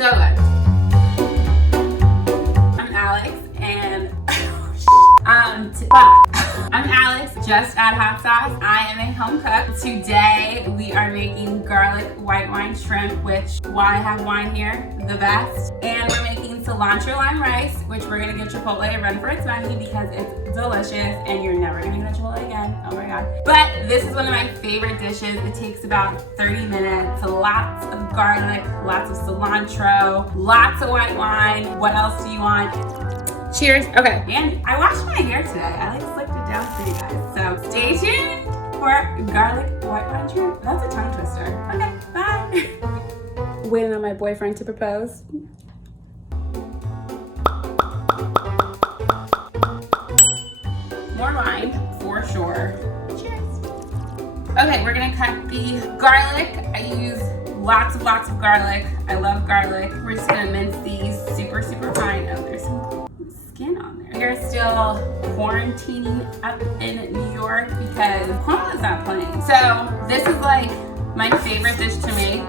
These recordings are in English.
So good. I'm Alex and I'm Alex, just add hot sauce. I am a home cook. Today we are making garlic white wine shrimp, which why I have wine here, the best. And we're making cilantro lime rice, which we're gonna give Chipotle a run for its money because it's delicious and you're never gonna get a Chipotle again. Oh my God. But this is one of my favorite dishes. It takes about 30 minutes. Lots of garlic, lots of cilantro, lots of white wine. What else do you want? Cheers. Okay, and I washed my hair today. I slicked it down for you guys. So stay tuned for garlic white wine shrimp. That's a tongue twister. Okay, bye. Waiting on my boyfriend to propose. More wine, for sure. Cheers. Okay, we're gonna cut the garlic. I use lots of garlic. I love garlic. We're just gonna mince these super fine. Oh, there's some skin on there. We're still quarantining up in New York because Corona not playing. So this is like my favorite dish to make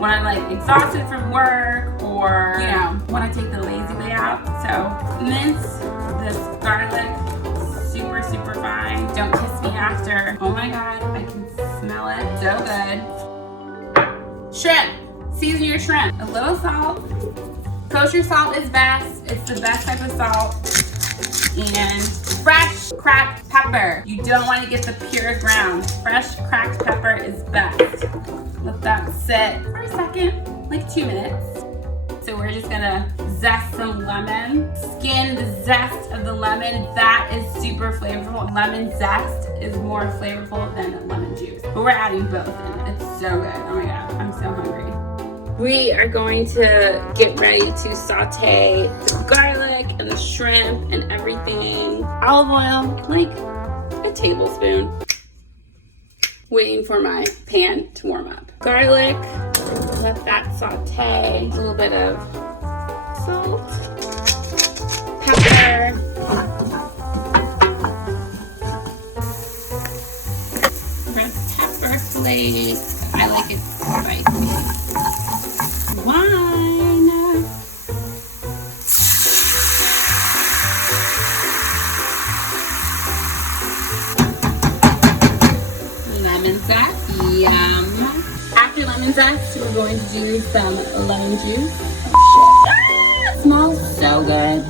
when I'm like exhausted from work or, you know, when I take the lazy day out. So mince this garlic super fine. Don't kiss me after. Oh my God, I can smell it. So good. Shrimp. Season your shrimp. A little salt. Kosher salt is best. It's the best type of salt. And fresh cracked pepper. You don't want to get the pure ground. Fresh cracked pepper is best. Let that sit for a second, like 2 minutes. So we're just gonna zest some lemon. Skin the zest of the lemon. That is super flavorful. Lemon zest is more flavorful than lemon juice. But we're adding both in. It's so good. Oh my God, I'm so hungry. We are going to get ready to saute the garlic and the shrimp and everything. Olive oil, like a tablespoon. Waiting for my pan to warm up. Garlic, let that saute. A little bit of salt, pepper, red pepper flakes. I like it spicy. Wine. Lemon zest, yum. After lemon zest, we're going to do some lemon juice. Ah, smells so good.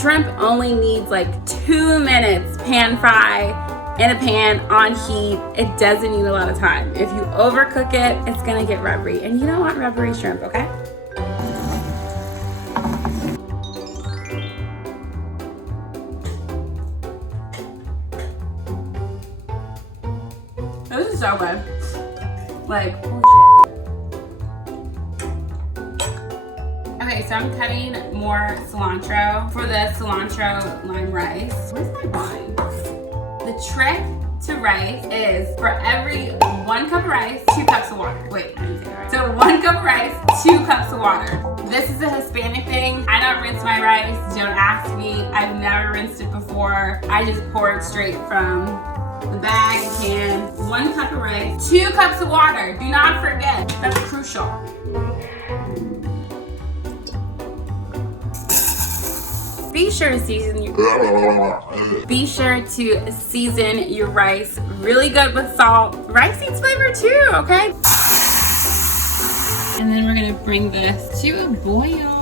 Shrimp only needs like 2 minutes pan fry in a pan on heat. It doesn't need a lot of time. If you overcook it, it's gonna get rubbery, and you don't want rubbery shrimp, okay? This is so good. Like, holy shit. Okay, so I'm cutting more cilantro for the cilantro lime rice. Where's my wine? The trick to rice is for every 1 cup of rice, 2 cups of water. Wait, I didn't say that right. So 1 cup of rice, 2 cups of water. This is a Hispanic thing. I don't rinse my rice. Don't ask me. I've never rinsed it before. I just pour it straight from the bag, can. 1 cup of rice, 2 cups of water. Do not forget. That's crucial. Be sure to season your rice really good with salt. Rice needs flavor too, okay? And then we're gonna bring this to a boil.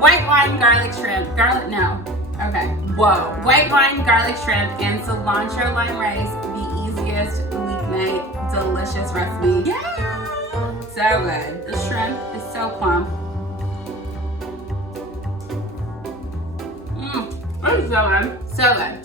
White wine, garlic shrimp. Garlic, no. Okay. Whoa. White wine, garlic shrimp, and cilantro lime rice. The easiest weeknight delicious recipe. Yeah! So good. The shrimp is so plump. This is so good. So good.